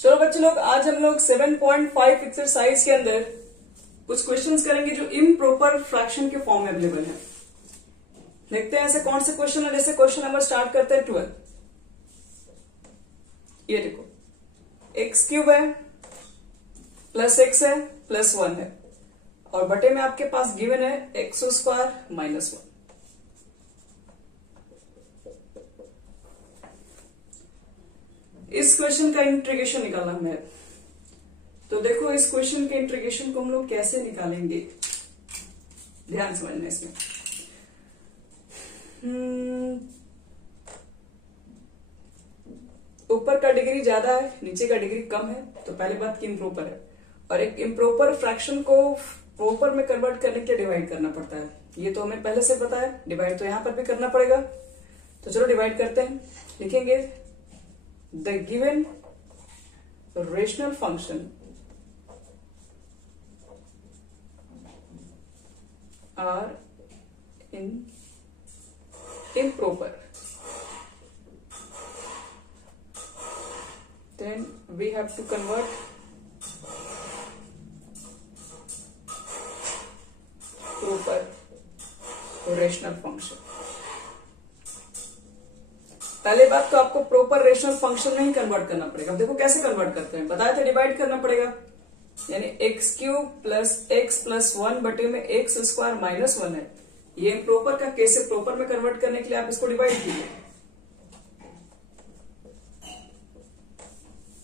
चलो बच्चे लोग, आज हम लोग 7.5 एक्सरसाइज के अंदर कुछ क्वेश्चंस करेंगे जो इम्प्रॉपर फ्रैक्शन के फॉर्म में अवेलेबल है। देखते हैं ऐसे कौन से क्वेश्चन है। जैसे क्वेश्चन नंबर स्टार्ट करते हैं 12। ये देखो, एक्स क्यूब है प्लस एक्स है प्लस 1 है और बटे में आपके पास गिवन है एक्स स्क्वायर माइनस 1। इस क्वेश्चन का इंटीग्रेशन निकालना है। तो देखो, इस क्वेश्चन के इंटीग्रेशन को हम लोग कैसे निकालेंगे, ध्यान समझना इसमें। ऊपर का डिग्री ज्यादा है, नीचे का डिग्री कम है, तो पहली बात की इम्प्रॉपर है। और एक इम्प्रॉपर फ्रैक्शन को प्रॉपर में कन्वर्ट करने के लिए डिवाइड करना पड़ता है। ये तो हमें पहले से पता है, डिवाइड तो यहां पर भी करना पड़ेगा। तो चलो डिवाइड करते हैं। लिखेंगे the given rational function are in improper, then we have to convert proper to rational function। पहले बात तो आपको प्रॉपर रेशनल फंक्शन में ही कन्वर्ट करना पड़ेगा। अब देखो कैसे कन्वर्ट करते हैं, बताया था डिवाइड करना पड़ेगा। यानी x cube plus x plus 1 बटे में एक्स स्क्वायर माइनस 1 है। ये प्रॉपर का केस से प्रॉपर में कन्वर्ट करने के लिए आप इसको डिवाइड कीजिए।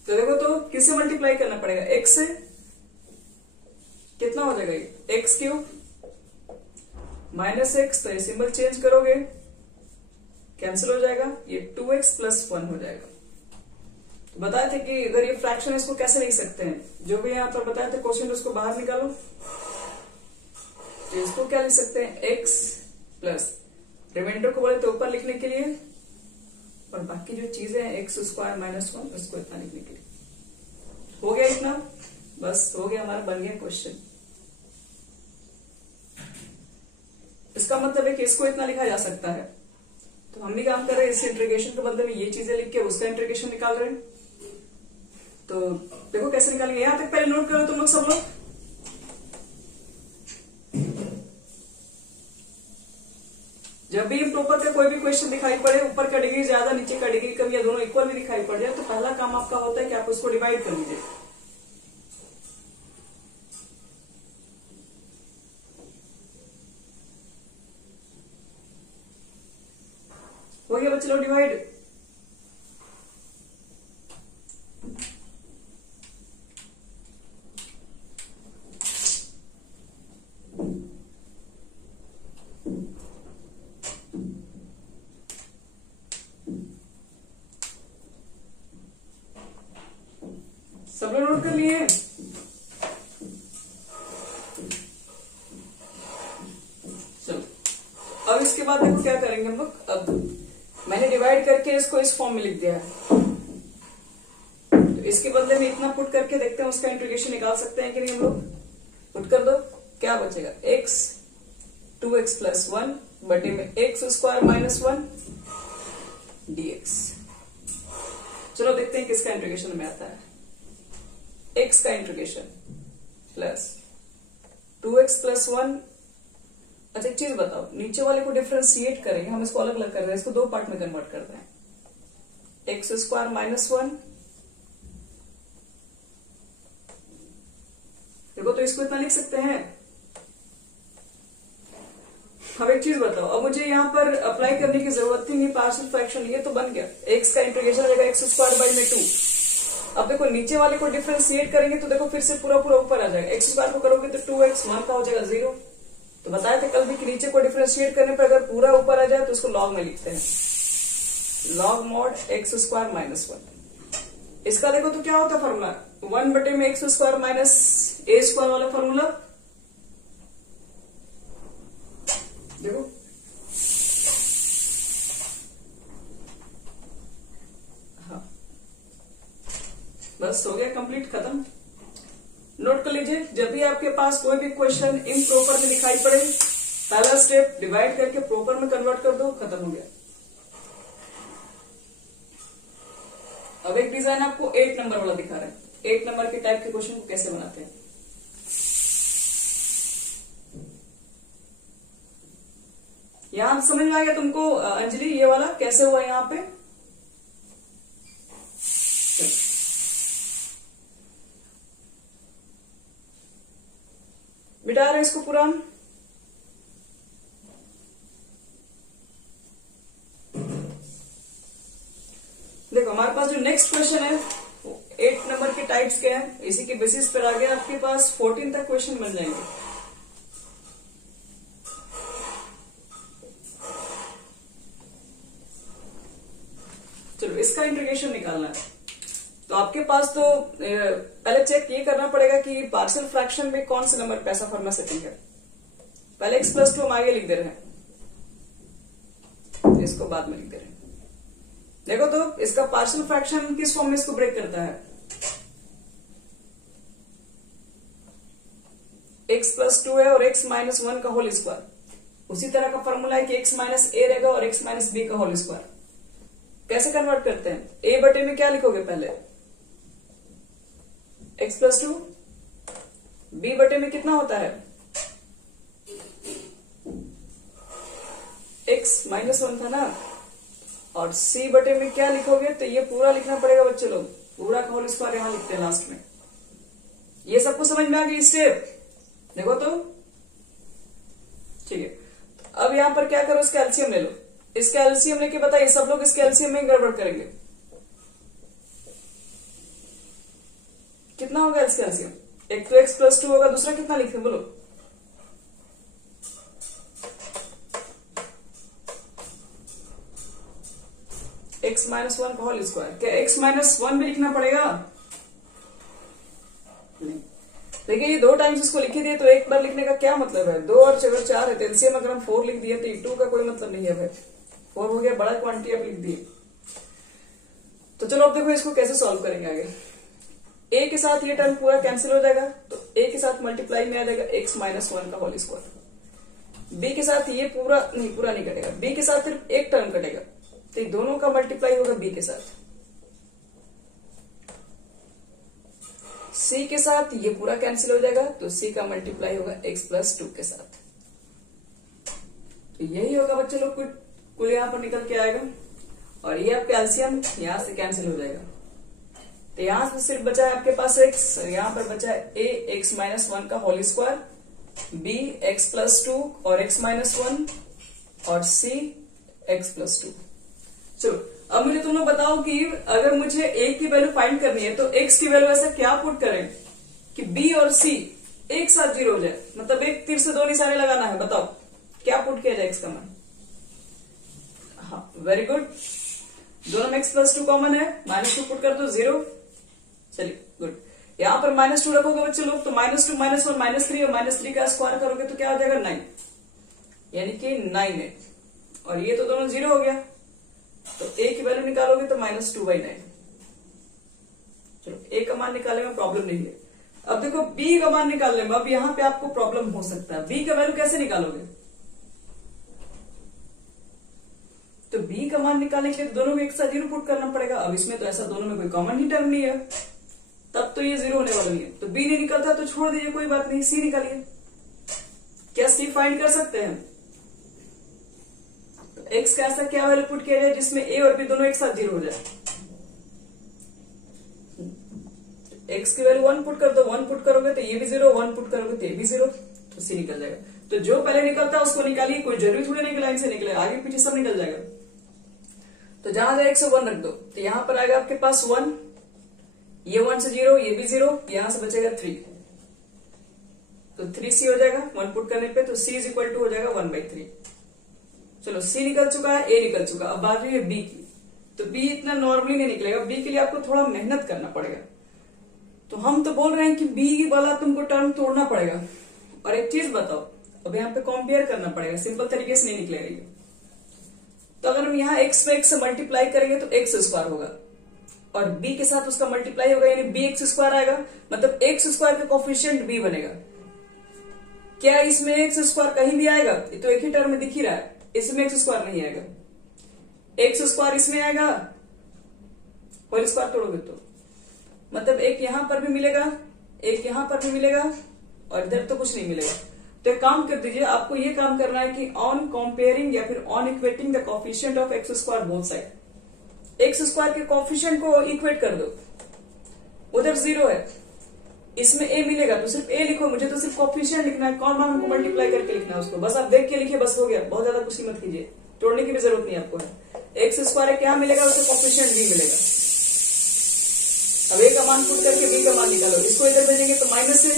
तो देखो, तो किससे मल्टीप्लाई करना पड़ेगा, एक्स से। कितना हो जाएगा ये, एक्स क्यूब माइनस एक्स, तो ये सिंबल चेंज करोगे कैंसिल हो जाएगा, ये 2x प्लस 1 हो जाएगा। तो बताए थे कि अगर ये फ्रैक्शन है इसको कैसे लिख सकते हैं, जो भी यहां पर बताए थे क्वेश्चन उसको बाहर निकालो। तो इसको क्या लिख सकते हैं, x प्लस रिमाइंडर को बोले तो ऊपर लिखने के लिए, और बाकी जो चीजें हैं एक्स स्क्वायर माइनस 1 उसको इतना लिखने के लिए। हो गया इतना, बस हो गया, हमारा बन गया क्वेश्चन। इसका मतलब है कि इसको इतना लिखा जा सकता है। तो हम भी काम कर रहे हैं इस इंटीग्रेशन के बदले में ये चीजें लिख के उसका इंटीग्रेशन निकाल रहे हैं। तो देखो कैसे निकालेंगे, यहां तक पहले नोट करो तुम लोग सब लोग। जब भी इम्प्रॉपर का कोई भी क्वेश्चन दिखाई पड़े, ऊपर का डिग्री ज्यादा नीचे का डिग्री कम या दोनों इक्वल भी दिखाई पड़ जाए, तो पहला काम आपका होता है कि आप उसको डिवाइड कर लीजिए। हो गया बच्चे लोग डिवाइड। सब लोग नोट कर लिए। चलो अब इसके बाद देखो क्या करेंगे हम लोग। अब मैंने डिवाइड करके इसको इस फॉर्म में लिख दिया है, तो इसके बदले में इतना पुट करके देखते हैं उसका इंटीग्रेशन निकाल सकते हैं कि नहीं। हम लोग पुट कर दो, क्या बचेगा, x 2x प्लस 1 बटे में एक्स स्क्वायर माइनस 1 dx। चलो देखते हैं किसका इंटीग्रेशन में आता है। x का इंटीग्रेशन प्लस 2x प्लस 1। अच्छा एक चीज बताओ, नीचे वाले को डिफरेंशिएट करेंगे, हम इसको अलग अलग कर रहे हैं, इसको दो पार्ट में कन्वर्ट करते हैं। एक्स स्क्वायर माइनस 1, देखो तो इसको इतना लिख सकते हैं। अब एक चीज बताओ, अब मुझे यहाँ पर अप्लाई करने की जरूरत ही नहीं, पार्शियल फ्रैक्शन, ये तो बन गया। एक्स का इंटीग्रेशन रहेगा एक्स स्क्वायर बाई में 2। अब देखो नीचे वाले को डिफरेंशिएट करेंगे तो देखो फिर से पूरा पूरा ऊपर आ जाएगा। एक्स स्क्वायर को करोगे तो 2x, मान का हो जाएगा 0। तो बताया था कल भी कि नीचे को डिफरेंशिएट करने पर अगर पूरा ऊपर आ जाए तो उसको लॉग में लिखते हैं, log mod x square minus 1। इसका देखो तो क्या होता है फॉर्मूला, 1 बटे में एक्स स्क्वायर माइनस ए स्क्वायर वाला फॉर्मूला। देखो हाँ, बस हो गया, कंप्लीट, खत्म। नोट कर लीजिए, जब भी आपके पास कोई भी क्वेश्चन इम्प्रॉपर में दिखाई पड़े, पहला स्टेप डिवाइड करके प्रॉपर में कन्वर्ट कर दो, खत्म हो गया। अब एक डिजाइन आपको 8 नंबर वाला दिखा रहा है। 8 नंबर के टाइप के क्वेश्चन को कैसे बनाते हैं। यहां समझ में आ गया तुमको अंजलि ये वाला कैसे हुआ यहां पे। मिटा रहे इसको पूरा हम। देखो हमारे पास जो नेक्स्ट क्वेश्चन है वो 8 नंबर के टाइप्स के हैं। इसी के बेसिस पर आगे आपके पास 14 तक क्वेश्चन बन जाएंगे। चलो इसका इंटीग्रेशन निकालना है तो आपके पास तो पहले चेक ये करना पड़ेगा कि पार्शियल फ्रैक्शन में कौन से नंबर पे ऐसा फॉर्मूला सेटिंग है। पहले x+2 हम आगे लिख दे रहे हैं तो इसको बाद में लिख दे रहे हैं। देखो तो इसका पार्शियल फ्रैक्शन किस फॉर्म में इसको ब्रेक करता है। x+2 है और x-1 का होल स्क्वायर। उसी तरह का फॉर्मूला है कि x-a रहेगा और x-b का होल स्क्वायर। कैसे कन्वर्ट करते हैं। a बटे में क्या लिखोगे पहले x+2, b बटे में कितना होता है x-1 था ना, और c बटे में क्या लिखोगे तो ये पूरा लिखना पड़ेगा बच्चे लोग। पूरा का होल स्क्वायर यहां लिखते हैं लास्ट में। ये सबको समझ में आ गई स्टेप। देखो तो ठीक है। अब यहां पर क्या करो, इसका एलसीएम ले लो। इसका एलसीएम लेके बताइए सब लोग इसके एलसीएम में गड़बड़ करेंगे। कितना होगा इसका एलसीएम। एक तो x+2 होगा, दूसरा कितना लिखे बोलो। x-1 का होल स्क्वायर। क्या x-1 भी लिखना पड़ेगा। देखिए ये 2 टाइम्स इसको लिखे दिए तो एक बार लिखने का क्या मतलब है। 2 और 4 है तो एलसीएम अगर हम 4 लिख दिए तो 2 का कोई मतलब नहीं है भाई। 4 हो गया, बड़ा क्वांटिटी आप लिख दिए। तो चलो अब देखो इसको कैसे सॉल्व करेंगे आगे। a के साथ ये टर्म पूरा कैंसिल हो जाएगा तो a के साथ मल्टीप्लाई में आ जाएगा x-1 का होल स्क्वायर। b के साथ ये पूरा नहीं कटेगा। b के साथ सिर्फ एक टर्म कटेगा तो दोनों का मल्टीप्लाई होगा b के साथ। c के साथ ये पूरा कैंसिल हो जाएगा तो c का मल्टीप्लाई होगा x+2 के साथ। तो यही होगा बच्चे लोग, कुल यहां पर निकल के आएगा और ये आपका एलसीएम यहां से कैंसिल हो जाएगा। तो यहां से सिर्फ बचा है आपके पास x, यहां पर बचा है a x-1 का होल स्क्वायर, b x+2 और x-1 और c x+2। चलो अब मुझे तुम लोग बताओ कि अगर मुझे a की वैल्यू फाइंड करनी है तो x की वैल्यू ऐसा क्या पुट करें कि b और c एक साथ 0 हो जाए। मतलब एक तीर से 2 निशाने लगाना है। बताओ क्या पुट किया जाए x का मान। हाँ वेरी गुड। दोनों में x+2 कॉमन है, -2 पुट कर दो 0। चलिए गुड। यहां पर -2 रखोगे बच्चे लोग तो -2 -1 -3 और -3 का स्क्वायर करोगे तो क्या हो जाएगा 9, यानी कि 9 है। और ये तो दोनों 0 हो गया तो a की वैल्यू निकालोगे तो -2/9। चलो a का मान निकालने में प्रॉब्लम नहीं है। अब देखो b का मान निकालने में अब यहां पे आपको प्रॉब्लम हो सकता है। b का वैल्यू कैसे निकालोगे। तो b का मान निकालने के लिए दोनों में एक साथ 0 पुट करना पड़ेगा। अब इसमें तो ऐसा दोनों में कोई कॉमन ही टर्म नहीं है, तब तो ये 0 होने वाला नहीं है। तो b नहीं निकलता तो छोड़ दीजिए, कोई बात नहीं, c निकालिए। क्या c फाइंड कर सकते हैं। तो x का ऐसा क्या वैल्यू पुट किया जाए जिसमें a और b दोनों एक साथ 0 हो जाए। x की वैल्यू 1 पुट कर दो, 1 पुट करोगे तो ये भी 0, 1 पुट करोगे तो ये भी 0, तो c निकल जाएगा। तो जो पहले निकलता है उसको निकालिए, कोई जरूरी थोड़ी नहीं कि लाइन से निकले, आगे पीछे सब निकल जाएगा। तो जहां जहां 101 रख दो तो यहां पर आएगा आपके पास 1, ये 1 से 0, ये भी 0, यहां से बचेगा 3, तो 3c हो जाएगा 1 पुट करने पे। तो c इज इक्वल टू हो जाएगा 1/3। चलो c निकल चुका है, a निकल चुका। अब बात रही है b की। तो b इतना नॉर्मली नहीं निकलेगा, b के लिए आपको थोड़ा मेहनत करना पड़ेगा। तो हम तो बोल रहे हैं कि b वाला तुमको टर्म तोड़ना पड़ेगा। और एक चीज बताओ, अब यहाँ पे कंपेयर करना पड़ेगा, सिंपल तरीके से नहीं निकलेगा। तो अगर हम यहाँ x में x से मल्टीप्लाई करेंगे तो x² होगा और b के साथ उसका मल्टीप्लाई होगा यानी bx² आएगा। मतलब x² का कोफिशिएंट b बनेगा। क्या इसमें x² कहीं भी आएगा। ये तो एक ही टर्म में दिख ही रहा है, इसमें x² नहीं आएगा। x² इसमें आएगा होल स्क्वायर तोड़ोगे तो मतलब एक यहां पर भी मिलेगा, एक यहां पर भी मिलेगा और इधर तो कुछ नहीं मिलेगा। तो एक काम कर दीजिए, आपको ये काम करना है कि ऑन कंपेयरिंग या फिर on equating the coefficient of x square both side, x square के कोफिशिएंट को इक्वेट कर दो। उधर 0 है, इसमें a मिलेगा तो सिर्फ a लिखो, मुझे तो सिर्फ कोफिशिएंट लिखना है, कॉमन को मल्टीप्लाई करके लिखना है उसको, बस आप देख के लिखिए, बस हो गया, बहुत ज्यादा कुछ मत कीजिए, तोड़ने की भी जरूरत नहीं आपको है। एक्स स्क्वायर क्या मिलेगा, उससे कोफिशिएंट b मिलेगा। अब a का मान पुट करके b का मान निकालो, इसको इधर भेजेंगे तो माइनस है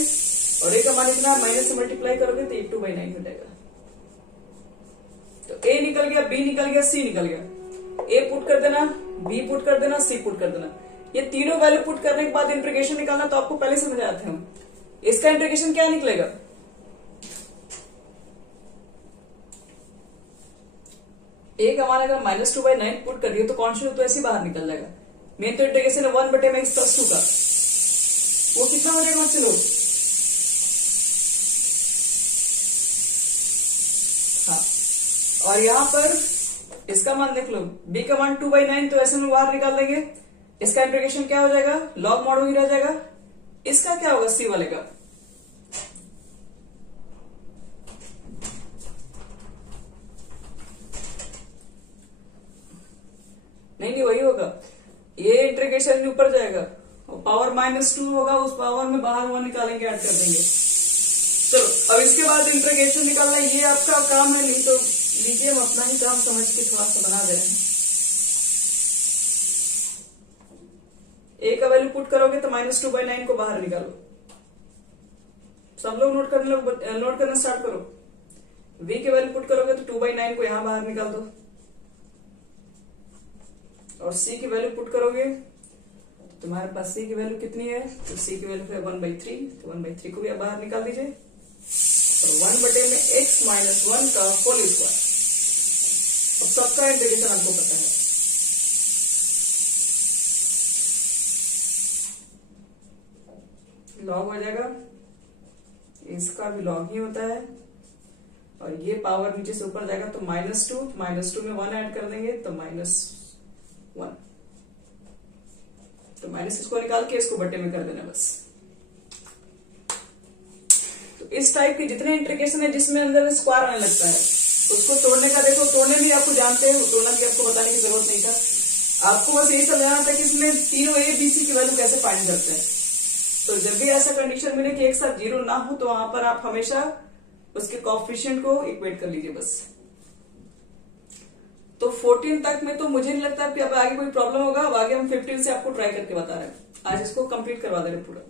और a का मान इतना, माइनस से मल्टीप्लाई करोगे तो 82/9 हो जाएगा। तो a निकल गया, b निकल गया, c निकल गया। a पुट कर देना, b पुट कर देना, c पुट कर देना। ये तीनों वैल्यू पुट करने के बाद इंटीग्रेशन निकालना तो आपको पहले समझ आते हैं। इसका इंटीग्रेशन क्या निकलेगा, a का मान अगर -2/9 पुट कर दिए तो कॉन्स्टेंट तो ऐसे बाहर निकल जाएगा। मेन तो इंटीग्रेशन है 1/x + 2 का, वो कितना हो जाएगा बच्चे लोग, हाँ। और यहां पर इसका मान देख लो, b का मान 2/9 तो ऐसे में बाहर निकाल देंगे। इसका इंटीग्रेशन क्या हो जाएगा, लॉग मॉड ही रह जाएगा। इसका क्या होगा, c वाले का, नहीं वही होगा, ये इंटीग्रेशन ऊपर जाएगा और पावर -2 होगा, उस पावर में बाहर 1 निकालेंगे, ऐड कर देंगे। चलो अब इसके बाद इंटीग्रेशन निकालना ये आपका काम है, नहीं तो लीजिए हम अपना ही काम समझ के थोड़ा सा बना दे रहे हैं। a का वैल्यू पुट करोगे तो -2/9 को बाहर निकालो। सब लोग नोट करना स्टार्ट करो। v के वैल्यू पुट करोगे तो 2/9 को यहां बाहर निकाल दो और c की वैल्यू पुट करोगे तो तुम्हारे पास c की वैल्यू कितनी है, तो c की वैल्यू है 1/3, तो 1/3 को भी आप बाहर निकाल दीजिए और 1/x - 1 का होल स्क्वायर। अब सबका इंटीग्रेशन आपको पता है, लॉग हो जाएगा, इसका भी लॉग ही होता है और ये पावर नीचे से ऊपर जाएगा तो -2 में 1 ऐड कर देंगे तो -1, तो माइनस इसको निकाल के इसको बट्टे में कर देना बस। तो इस टाइप के जितने इंटीग्रेशन है जिसमें अंदर स्क्वायर आने लगता है उसको तोड़ने का देखो, तोड़ने भी आपको जानते हैं, तोड़ना भी आपको बताने की जरूरत नहीं था, आपको बस यही समझाना था कि इसमें तीनों a b c की वैल्यू कैसे फाइंड करते हैं। तो जब भी ऐसा कंडीशन मिले कि एक साथ 0 ना हो तो वहां पर आप हमेशा उसके कोएफिशिएंट को इक्वेट कर लीजिए बस। तो 14 तक में तो मुझे नहीं लगता कि अब आगे कोई प्रॉब्लम होगा। अब आगे हम 15 से आपको ट्राई करके बता रहे हैं, आज इसको कंप्लीट करवा दे रहे पूरा।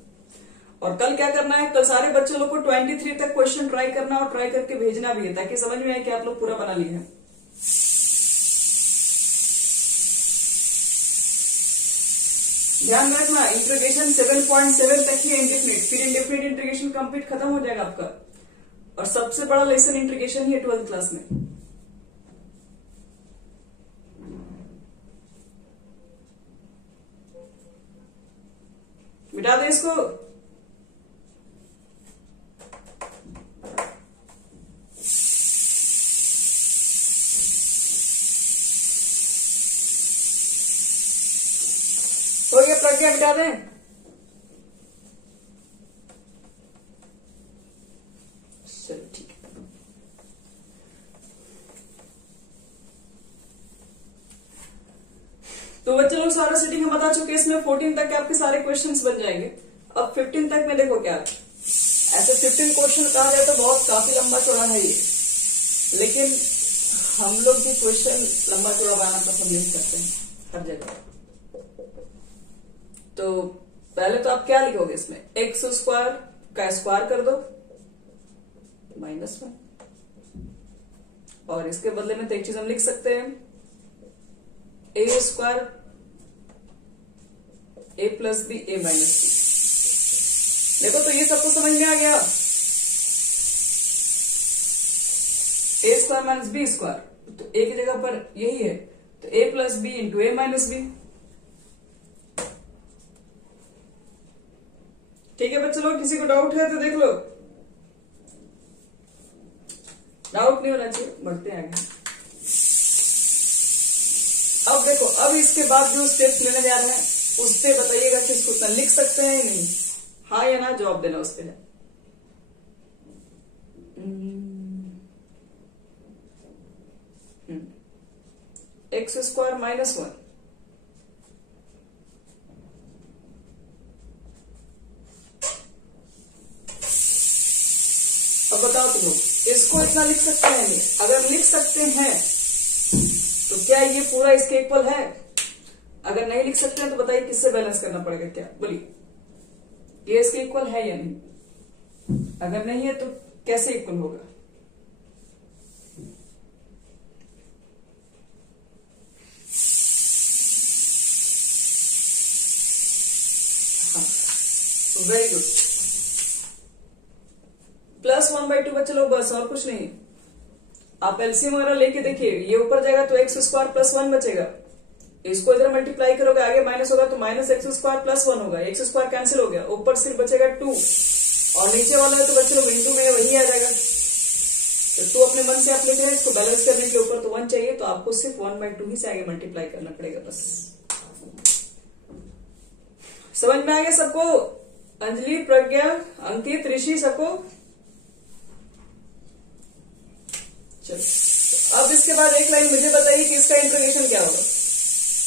और कल क्या करना है, कल सारे बच्चों लोग को 23 तक क्वेश्चन ट्राई करना और ट्राई करके भेजना भी है ताकि समझ में आए कि आप लोग पूरा बना लिए हैं। ध्यान रखना इंटीग्रेशन 7.7 तक ही इंडेफिनिट, फिर इंडेफिनिट इंटीग्रेशन कंप्लीट खत्म हो जाएगा आपका। और सबसे बड़ा लेसन इंटीग्रेशन ही है 12th क्लास में। मिटा दे इसको। हो गया, प्रज्ञा मिटा दें। चलो ठीक है। तो बच्चे लोग सारा सेटिंग हम बता चुके हैं, इसमें 14 तक के आपके सारे क्वेश्चंस बन जाएंगे। अब 15 तक में देखो क्या, ऐसे 15 क्वेश्चन कहा जाए तो बहुत काफी लंबा चौड़ा है ये, लेकिन हम लोग भी क्वेश्चन लंबा चौड़ा बनाना पसंद नहीं करते हैं हर जगह। तो पहले तो आप क्या लिखोगे इसमें, एक्स स्क्वायर का स्क्वायर कर दो -1, और इसके बदले में तो एक चीज हम लिख सकते हैं a square a plus B a minus B. देखो तो ये सबको समझ में आ गया, a square minus B square, तो a की जगह पर यही है तो a plus B into a minus B. ठीक है बच्चे लोग, किसी को डाउट है तो देख लो, डाउट नहीं होना चाहिए, बढ़ते हैं आगे। अब देखो, अब इसके बाद जो स्टेप्स लेने जा रहे हैं उस पे बताइएगा कि इसको उतना लिख सकते हैं या नहीं, हाँ या ना जवाब देना उस पे है। एक्स स्क्वायर माइनस 1, अब बताओ तुम लोग इसको इतना लिख सकते हैं नहीं? अगर लिख सकते हैं तो क्या ये पूरा इसके इक्वल है? अगर नहीं लिख सकते हैं तो बताइए किससे बैलेंस करना पड़ेगा, क्या बोलिए, ये इसके इक्वल है या नहीं? अगर नहीं है तो कैसे इक्वल होगा? हाँ, वेरी गुड। +1/2 बच्चे लोग, बस और कुछ नहीं। आप एलसीएम वगैरह लेके देखिए, ये ऊपर जाएगा तो एक्स स्क्वायर प्लस 1 बचेगा, इसको इधर मल्टीप्लाई करोगे आगे माइनस होगा तो माइनस एक्स स्क्वायर प्लस 1 होगा, एक्स स्क्वायर कैंसिल हो गया, ऊपर सिर्फ बचेगा 2 और नीचे वाला है तो बच्चे लोग इंटू में वही आ जाएगा। तो 2 अपने मन से आप लिख रहे हैं, इसको बैलेंस करने के ऊपर तो 1 चाहिए, तो आपको सिर्फ 1/2 ही से आगे मल्टीप्लाई करना पड़ेगा बस। समझ में आ गया सबको? अंजलि, प्रज्ञा, अंकित, ऋषि, सबको? चलो अब इसके बाद एक लाइन मुझे बताइए कि इसका इंटीग्रेशन क्या होगा।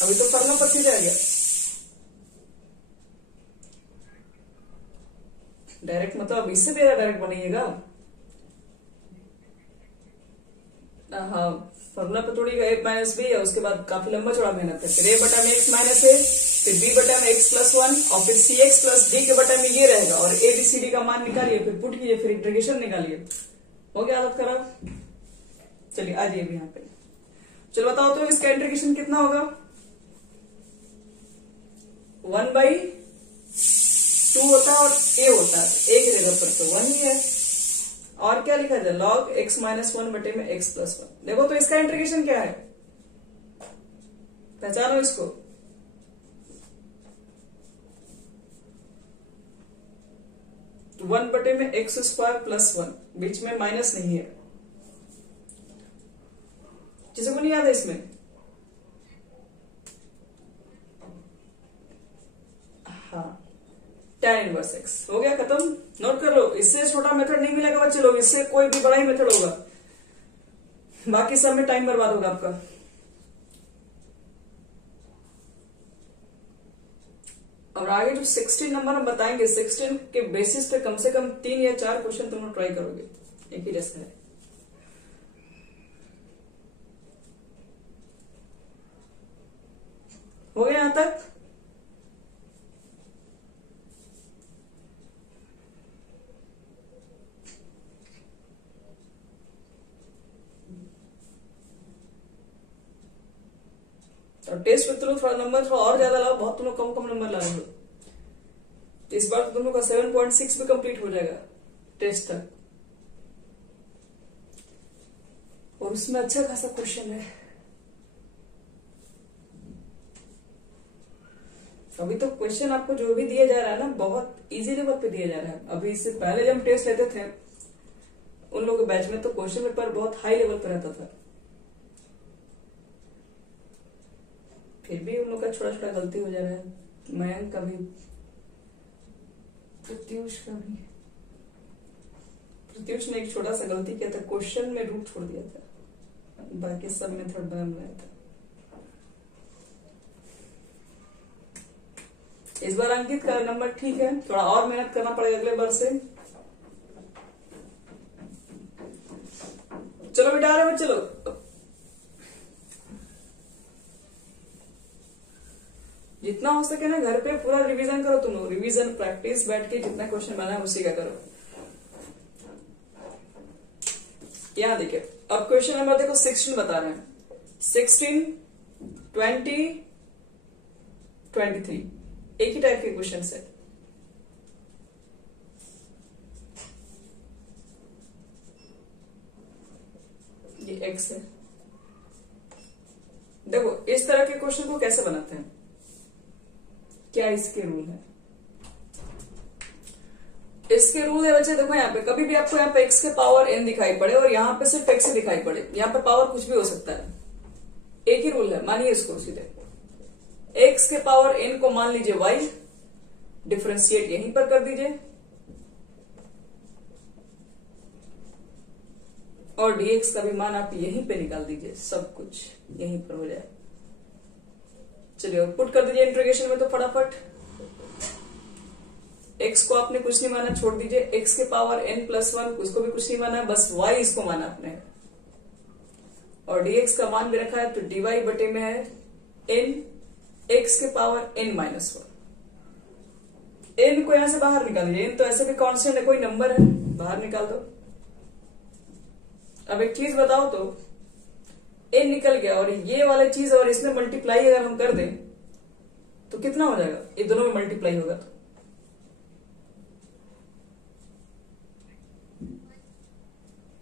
अभी तो फॉर्मूला पर आ गया, डायरेक्ट मतलब इससे भी डायरेक्ट बनाइएगा। हाँ, फॉर्मूला पर थोड़ी a माइनस बी है, उसके बाद काफी लंबा चौड़ा मेहनत है, फिर a बटा में x माइनस ए, फिर b बटा में x प्लस 1 और फिर सी एक्स प्लस डी के बटा में ये रहेगा और ए बी सी डी का मान निकालिए, फिर पुट कीजिए, फिर इंटीग्रेशन निकालिए। हो गया आदत खराब? चलिए आ जाइए यहाँ पे। चलो बताओ तो इसका इंटीग्रेशन कितना होगा? 1/2 होता है और a होता है, a की जगह पर तो 1 ही है, और क्या लिखा जाए, log x माइनस 1 बटे में x प्लस 1। देखो तो इसका इंटीग्रेशन क्या है, पहचानो इसको। तो 1 बटे में एक्स स्क्वायर प्लस 1, बीच में माइनस नहीं है, किसी को नहीं याद है इसमें? हाँ, tan इनवर्स x हो गया खत्म। नोट कर लो, इससे छोटा मेथड नहीं मिलेगा बच्चे लोग, इससे कोई भी बड़ा ही मेथड होगा, बाकी सब में टाइम बर्बाद होगा आपका। और आगे जो 16 नंबर हम बताएंगे, 16 के बेसिस पे कम से कम 3 या 4 क्वेश्चन तुम लोग ट्राई करोगे, एक ही जैसा है। हो गया यहां तक? और टेस्ट में तुम थोड़ा नंबर थोड़ा और ज्यादा लाओ, बहुत तुम लोग कम कम नंबर ला रहे हो, तो इस बार तो तुम लोग का 7.6 भी कंप्लीट हो जाएगा टेस्ट तक, और उसमें अच्छा खासा क्वेश्चन है। अभी तो क्वेश्चन आपको जो भी दिया जा रहा है ना, बहुत इजी लेवल पे दिया जा रहा है। अभी इससे पहले जब हम टेस्ट लेते थे उन लोगों के बैच में, तो क्वेश्चन पेपर बहुत हाई लेवल पे रहता था, फिर भी उन लोग का छोटा छोटा गलती हो जा रहा है, मयंक का भी, प्रत्युष का भी। प्रत्युष ने एक छोटा सा गलती किया था, क्वेश्चन में रूट छोड़ दिया था, बाकी सब मेथड बन रहा था। इस बार अंकित का नंबर ठीक है, थोड़ा और मेहनत करना पड़ेगा अगले बार से। चलो बेटा, रहे चलो जितना हो सके ना घर पे पूरा रिवीजन करो तुम लोग, रिवीजन प्रैक्टिस बैठ के जितना क्वेश्चन बना है उसी का करो। यहां देखिए, अब क्वेश्चन नंबर देखो 16 बता रहे हैं, 16, 20, 23 एक ही टाइप के क्वेश्चन है। ये x है। देखो इस तरह के क्वेश्चन को कैसे बनाते हैं, क्या इसके रूल है? इसके रूल है बच्चे, देखो यहाँ पे कभी भी आपको यहाँ पे x के पावर n दिखाई पड़े और यहाँ पे सिर्फ x दिखाई पड़े, यहाँ पे पावर कुछ भी हो सकता है, एक ही रूल है, मानिए इसको सीधे। x के पावर n को मान लीजिए y, डिफरेंशिएट यहीं पर कर दीजिए और dx का भी मान आप यहीं पे निकाल दीजिए, सब कुछ यहीं पर हो जाए। चलिए और पुट कर दीजिए इंटीग्रेशन में तो फटाफट। x को आपने कुछ नहीं माना, छोड़ दीजिए। x के पावर n+1 उसको भी कुछ नहीं माना, बस y इसको माना आपने और dx का मान भी रखा है, तो dy बटे में है n x के पावर n-1। n को यहां से बाहर निकाल दीजिए, n तो ऐसे भी कांस्टेंट है, कोई नंबर है, बाहर निकाल दो। अब एक चीज बताओ तो n निकल गया और ये वाली चीज और इसमें मल्टीप्लाई अगर हम कर दें तो कितना हो जाएगा, ये दोनों में मल्टीप्लाई होगा तो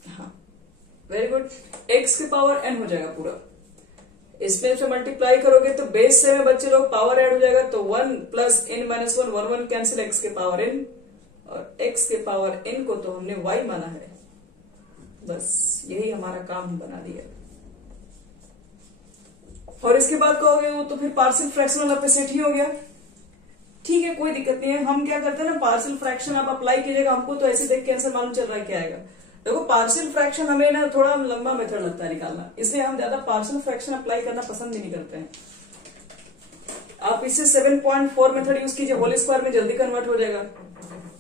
हाँ वेरी गुड, x के पावर n हो जाएगा पूरा। इसमें से मल्टीप्लाई करोगे तो बेस से में बच्चे लोग पावर ऐड हो जाएगा, तो 1 प्लस n-1 1 कैंसिल, x के पावर n और x के पावर n को तो हमने y माना है, बस यही हमारा काम हम बना दिया। और इसके बाद कहोगे वो तो फिर पार्शियल फ्रैक्शन वाला सेट ही हो गया। ठीक है, कोई दिक्कत नहीं है। हम क्या करते हैं ना, पार्शियल फ्रैक्शन आप अप्लाई कीजिएगा, हमको तो ऐसे देख के आंसर मालूम चल रहा है क्या आएगा। देखो पार्शियल फ्रैक्शन हमें ना थोड़ा लंबा मेथड लगता है निकालना, इसलिए हम ज्यादा पार्शियल फ्रैक्शन अप्लाई करना पसंद भी नहीं करते हैं। आप इससे 7.4 मेथड यूज कीजिए, होल स्क्वायर में जल्दी कन्वर्ट हो जाएगा।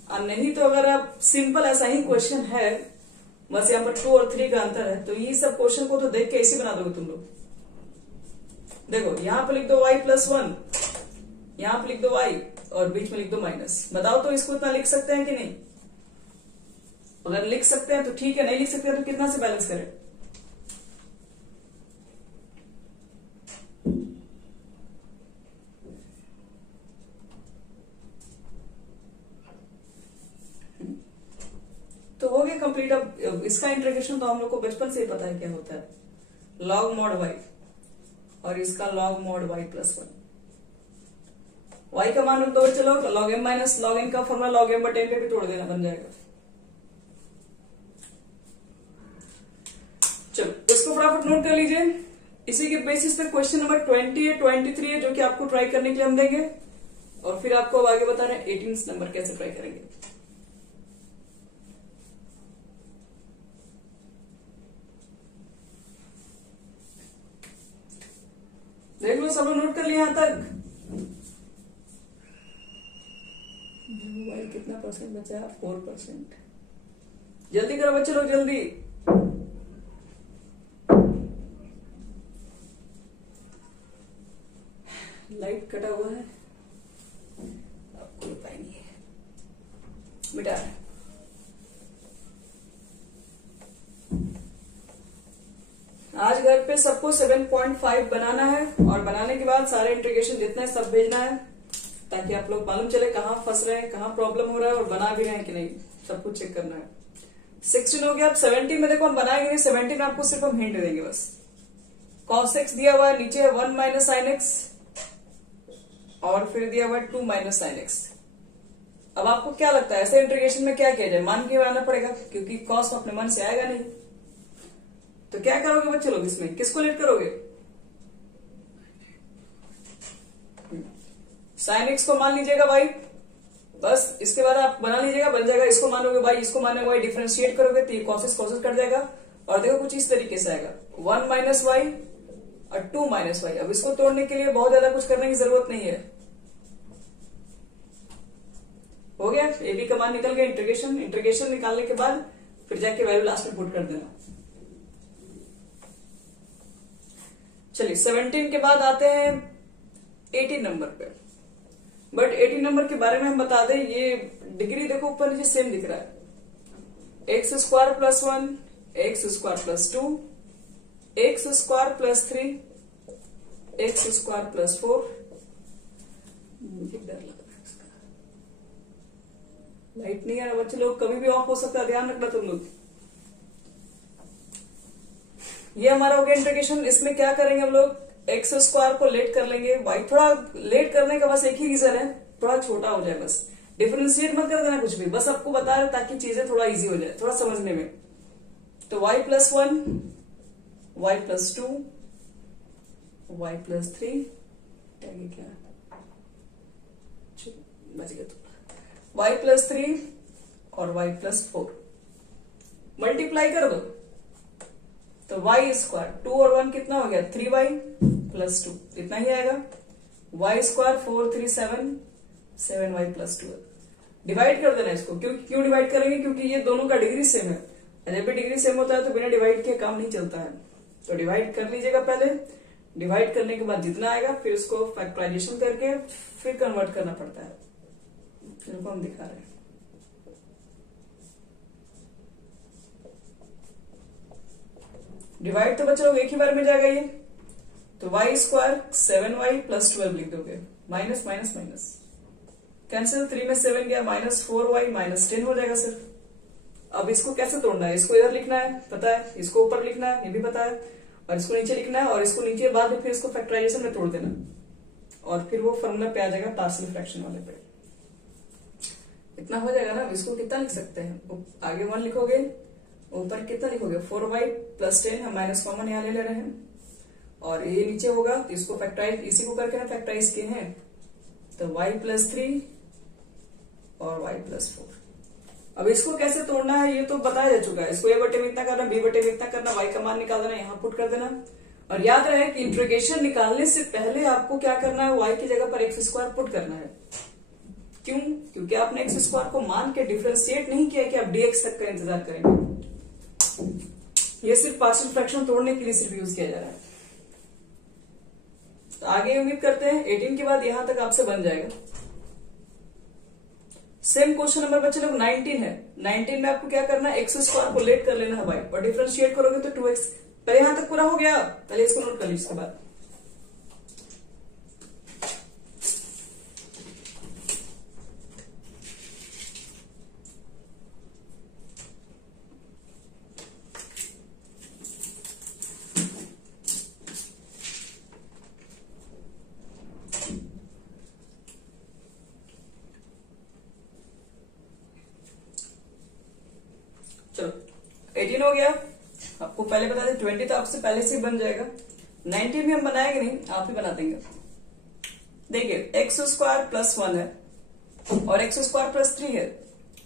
और नहीं तो अगर आप सिंपल ऐसा ही क्वेश्चन है, बस यहाँ पर 2 और 3 का अंतर है, तो ये सब क्वेश्चन को तो देख के ऐसे बना दोगे तुम लोग। देखो यहाँ पे लिख दो y+1, यहाँ पे लिख दो y और बीच में लिख दो माइनस। बताओ तो इसको इतना लिख सकते हैं कि नहीं? अगर लिख सकते हैं तो ठीक है, नहीं लिख सकते हैं तो कितना से बैलेंस करें? तो हो गया कंप्लीट। अब इसका इंटीग्रेशन तो हम लोग को बचपन से ही पता है क्या होता है, log mod y और इसका log mod y+1। y का मान रख दो, चलो log m minus log n का फॉर्मूला log m बटे n पे भी तोड़ देना, बन जाएगा। चलो इसको फटाफट नोट कर लीजिए। इसी के बेसिस पे क्वेश्चन नंबर 20 है, 23 है, जो कि आपको ट्राई करने के लिए हम देंगे और फिर आपको अब आगे बता रहे हैं 18 नंबर कैसे ट्राई करेंगे। देख लो सब लोग नोट कर लिया यहां तक। मोबाइल कितना परसेंट बचा है? 4%। जल्दी करो बच्चे लोग, जल्दी। लाइट कटा हुआ है, अब कोई उपाय नहीं है, मिटा रहा है। आज घर पे सबको 7.5 बनाना है और बनाने के बाद सारे इंटीग्रेशन जितना है सब भेजना है, ताकि आप लोग मालूम चले कहाँ फंस रहे हैं, कहाँ प्रॉब्लम हो रहा है और बना भी रहे हैं कि नहीं, सब कुछ चेक करना है। 16 हो गया। अब 17 में देखो हम बनाएंगे नहीं, 17 में आपको सिर्फ हम हिंट देंगे बस। cos x दिया हुआ है, नीचे है 1 माइनस साइन एक्स और फिर दिया हुआ है 2 माइनस साइन एक्स। अब आपको क्या लगता है ऐसे इंटीग्रेशन में क्या किया जाए? मान के बनाना पड़ेगा क्योंकि cos अपने मन से आएगा नहीं। तो क्या करोगे बच्चे लोग, इसमें किसको लेट करोगे? साइन एक्स को मान लीजिएगा भाई, बस इसके बाद आप बना लीजिएगा, बन जाएगा। इसको मानोगे भाई, इसको मानोगे भाई, डिफरेंशिएट करोगे तो ये कॉसेस कॉसेस कट जाएगा और देखो कुछ इस तरीके से आएगा 1 माइनस वाई और 2 माइनस वाई। अब इसको तोड़ने के लिए बहुत ज्यादा कुछ करने की जरूरत नहीं है। हो गया, ए बी का मान निकल गया। इंटीग्रेशन निकालने के बाद फिर जाके वैल्यू लास्ट में पुट कर देना। चलिए 17 के बाद आते हैं 18 नंबर पे। बट 18 नंबर के बारे में हम बता दें, ये डिग्री देखो ऊपर नीचे सेम दिख रहा है। x square plus 1, x square plus 2, x square plus 3, x square plus 4। मुझे डर लग रहा है इसका, लाइट नहीं आ रहा बच्चे लोग, कभी भी ऑफ हो सकता है, ध्यान रखना तुम लोग। ये हमारा हो गया इंटीग्रेशन। इसमें क्या करेंगे हम लोग, एक्स स्क्वायर को लेट कर लेंगे, वाई थोड़ा लेट करने का बस एक ही रीजन है, थोड़ा छोटा हो जाए बस। डिफरेंशिएट मत कर देना कुछ भी, बस आपको बता रहे ताकि चीजें थोड़ा इजी हो जाए, थोड़ा समझने में। तो y+1, y+2, y प्लस 3 आगे क्या बच गया तो y प्लस 3 और y प्लस 4 मल्टीप्लाई कर दो तो y स्क्वायर 2 और 1 कितना हो गया 3y प्लस 2 इतना ही आएगा y square 4 3 7y plus 2। Divide कर देना इसको। क्यों डिवाइड करेंगे? क्योंकि ये दोनों का डिग्री सेम है। जब भी डिग्री सेम होता है तो बिना डिवाइड के काम नहीं चलता है। तो डिवाइड कर लीजिएगा पहले। डिवाइड करने के बाद जितना आएगा फिर उसको फैक्टराइजेशन करके फिर कन्वर्ट करना पड़ता है। इनको हम दिखा रहे हैं। डिवाइड तो बच्चों एक ही बार में जाएगा ये, तो y स्क्वायर 7y प्लस 12 लिख दोगे, माइनस माइनस माइनस कैंसिल, 3 में 7 गया, माइनस 4y माइनस 10 हो जाएगा सर। अब इसको कैसे तोड़ना है? इसको इधर लिखना है, पता है, इसको ऊपर लिखना है, ये भी पता है, और इसको नीचे लिखना है, और इसको नीचे बाद में फिर इसको फैक्टराइजेशन में तोड़ देना, और फिर वो फॉर्मूला पे आ जाएगा पार्शियल फ्रैक्शन वाले पे। इतना हो जाएगा ना। इसको कितना लिख सकते हैं? आगे 1 लिखोगे, ऊपर कितना लिखोगे 4y प्लस 10, हम माइनस कॉमन यहाँ ले रहे हैं, और ये नीचे होगा तो इसको फैक्टराइज, इसी को करके ना फैक्टराइज किए हैं, तो y प्लस 3 और y प्लस 4। अब इसको कैसे तोड़ना है ये तो बताया जा चुका है। इसको a बटे में इतना करना, b बटे में इतना करना, y का मान निकाल देना, यहाँ पुट कर देना। और याद रहे कि इंटीग्रेशन निकालने से पहले आपको क्या करना है, y की जगह पर x स्क्वायर पुट करना है। क्यों? क्योंकि आपने x स्क्वायर को मान के डिफरेंशिएट नहीं किया कि आप dx तक का इंतजार करेंगे। ये सिर्फ पार्शियल फ्रैक्शन तोड़ने के लिए सिर्फ यूज किया जा रहा है। तो आगे उम्मीद करते हैं 18 के बाद यहां तक आपसे बन जाएगा। सेम क्वेश्चन नंबर बच्चे लोग 19 है। 19 में आपको क्या करना है, एक्स स्क्वायर को लेट कर लेना है y, और डिफरेंशिएट करोगे तो 2x। पहले यहां तक पूरा हो गया, पहले इसको नोट कर लीजिए। इसके बाद चलो 18 हो गया। आपको पहले बता दें 20 तो आपसे पहले से बन जाएगा। 19 भी हम बनाएंगे नहीं, आप ही बना देंगे। देखिए एक्स स्क्वायर प्लस 1 है और एक्स स्क्वायर प्लस 3 है।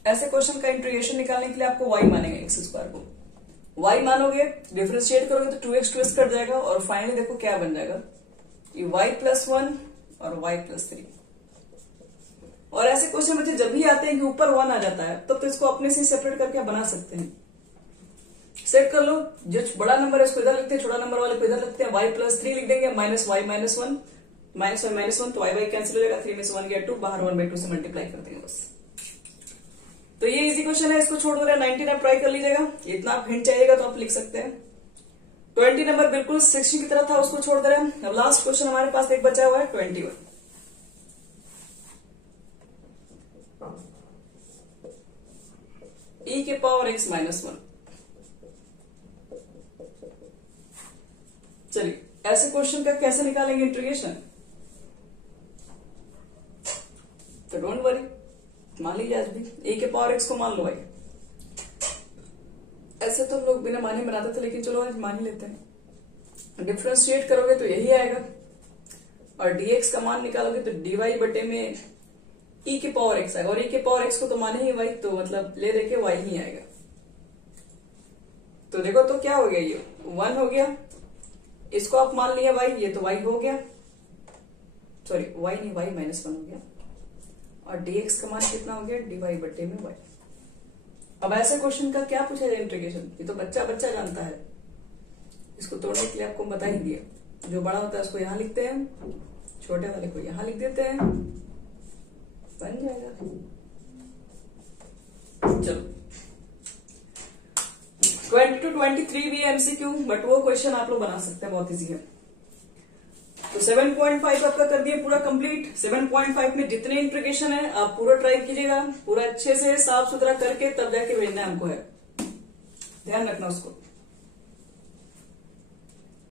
ऐसे क्वेश्चन का इंटीग्रेशन निकालने के लिए आपको y मानेंगे, एक्स स्क्वायर को y मानोगे, डिफरेंशिएट करोगे तो 2x कट जाएगा, और फाइनली देखो क्या बन जाएगा, ये y प्लस 1 और y प्लस 3। और ऐसे क्वेश्चन बच्चे जब भी आते हैं कि ऊपर 1 आ जाता है, तब तो इसको अपने से सेपरेट करके आप बना सकते हैं। सेट कर लो, जो बड़ा नंबर है इसको इधर लिखते हैं, छोटा नंबर वाले को इधर लिखते हैं। y प्लस 3 लिख देंगे, minus y minus 1, minus y minus 1, तो y कैंसिल हो जाएगा, 3 में से 1 गया 2, बाहर 1/2 से मल्टीप्लाई कर देंगे बस। तो ये इजी क्वेश्चन है, इसको छोड़ दो। 19 आप ट्राई कर लीजिएगा, इतना आप हिंट चाहिएगा तो आप लिख सकते हैं। 20 नंबर बिल्कुल 16 की तरह था, उसको छोड़ दे रहे हैं। अब लास्ट क्वेश्चन हमारे पास एक बचा हुआ है 21। e के पावर x माइनस 1। चलिए ऐसे क्वेश्चन का कैसे निकालेंगे इंटीग्रेशन, तो डोंट वरी, मान लीजिए आज भी e के पावर x को मान लो भाई। ऐसे तो हम लोग बिना माने बनाते थे, लेकिन चलो आज मान ही लेते हैं। डिफरेंशिएट करोगे तो यही आएगा, और dx का मान निकालोगे तो dy बटे में e के पावर x आएगा, और e के पावर x को तो माने ही y, तो मतलब ले देके y ही आएगा। तो देखो तो क्या हो गया, ये 1 हो गया, इसको आप मान लिया y, ये तो y हो गया, सॉरी y नहीं, y माइनस 1 हो गया, और dx का मान कितना हो गया, dy बटे में y। अब ऐसे क्वेश्चन का क्या पूछा जाए इंटीग्रेशन, ये तो बच्चा बच्चा जानता है। इसको तोड़ने के लिए आपको बता ही दिया, जो बड़ा होता है उसको यहां लिखते हैं, छोटे वाले को यहां लिख देते हैं, बन जाएगा। चलो 20 to 23 भी एमसीक्यू, बट वो क्वेश्चन आप लोग बना सकते हैं, बहुत इजी है। तो 7.5 आपका कर दिया पूरा कंप्लीट। 7.5 में जितने इंटीग्रेशन है आप पूरा ट्राई कीजिएगा, पूरा अच्छे से साफ सुथरा करके तब जाके भेजना है हमको है, ध्यान रखना उसको।